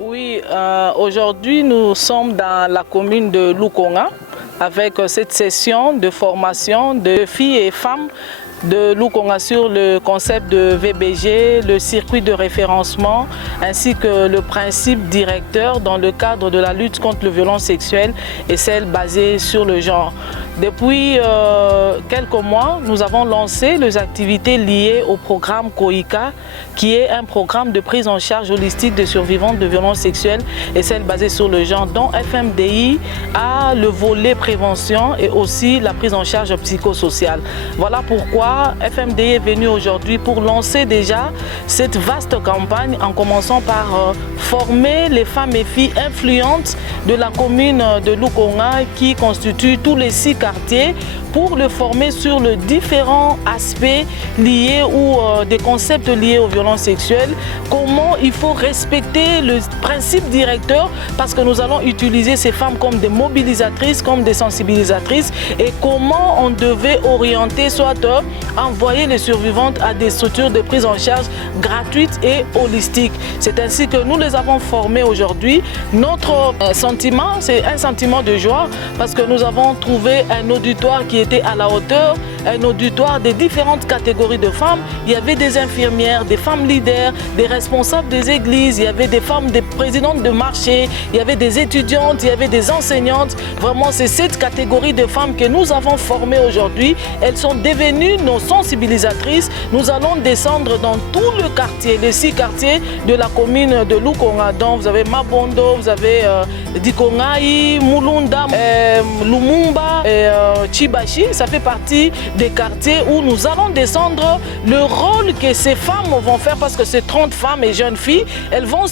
Oui, aujourd'hui nous sommes dans la commune de Lukonga avec cette session de formation de filles et femmes de Lukonga sur le concept de VBG, le circuit de référencement ainsi que le principe directeur dans le cadre de la lutte contre le violence sexuelle et celle basée sur le genre. Depuis quelques mois, nous avons lancé les activités liées au programme COICA, qui est un programme de prise en charge holistique des survivantes de violences sexuelles et celles basées sur le genre, dont FMDI a le volet prévention et aussi la prise en charge psychosociale. Voilà pourquoi FMDI est venu aujourd'hui pour lancer déjà cette vaste campagne en commençant par former les femmes et filles influentes de la commune de Lukonga qui constituent tous les 6 quartiers pour le former sur les différents aspects liés ou des concepts liés aux violences sexuelles, comment il faut respecter le principe directeur parce que nous allons utiliser ces femmes comme des mobilisatrices, comme des sensibilisatrices et comment on devait orienter, soit envoyer les survivantes à des structures de prise en charge gratuites et holistiques. C'est ainsi que nous les avons formées aujourd'hui. Notre sentiment, c'est un sentiment de joie parce que nous avons trouvé un auditoire qui était à la hauteur, un auditoire des différentes catégories de femmes. Il y avait des infirmières, des femmes leaders, des responsables des églises, il y avait des femmes, des présidentes de marché, il y avait des étudiantes, il y avait des enseignantes. Vraiment, c'est cette catégorie de femmes que nous avons formées aujourd'hui. Elles sont devenues nos sensibilisatrices. Nous allons descendre dans tout le quartier, les 6 quartiers de la commune de Lukonga. Donc vous avez Mabondo, vous avez Dikongaï, Mulunda, Lumumba et Chibachi. Ça fait partie des quartiers où nous allons descendre. Le rôle que ces femmes vont faire, parce que c'est 30 femmes et jeunes filles, elles vont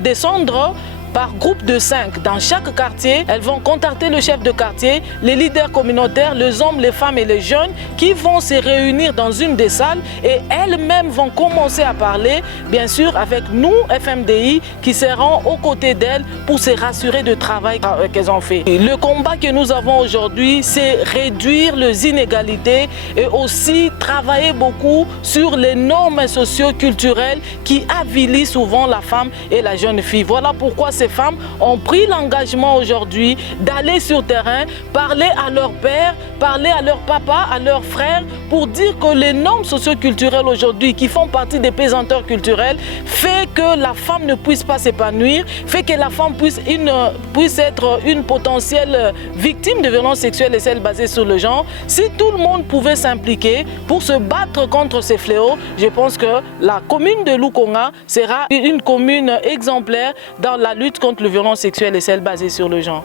descendre par groupe de 5. Dans chaque quartier, elles vont contacter le chef de quartier, les leaders communautaires, les hommes, les femmes et les jeunes qui vont se réunir dans une des salles et elles-mêmes vont commencer à parler, bien sûr, avec nous, FMDI, qui seront aux côtés d'elles pour se rassurer du travail qu'elles ont fait. Le combat que nous avons aujourd'hui, c'est réduire les inégalités et aussi travailler beaucoup sur les normes socio-culturelles qui avilissent souvent la femme et la jeune fille. Voilà pourquoi ces femmes ont pris l'engagement aujourd'hui d'aller sur terrain, parler à leur père, parler à leur papa, à leurs frères, pour dire que les normes socio-culturelles aujourd'hui qui font partie des pesanteurs culturels fait que la femme ne puisse pas s'épanouir, fait que la femme puisse être une potentielle victime de violences sexuelles et celles basées sur le genre. Si tout le monde pouvait s'impliquer pour se battre contre ces fléaux, je pense que la commune de Lukonga sera une commune exemplaire dans la lutte contre les violences sexuelles et celles basées sur le genre.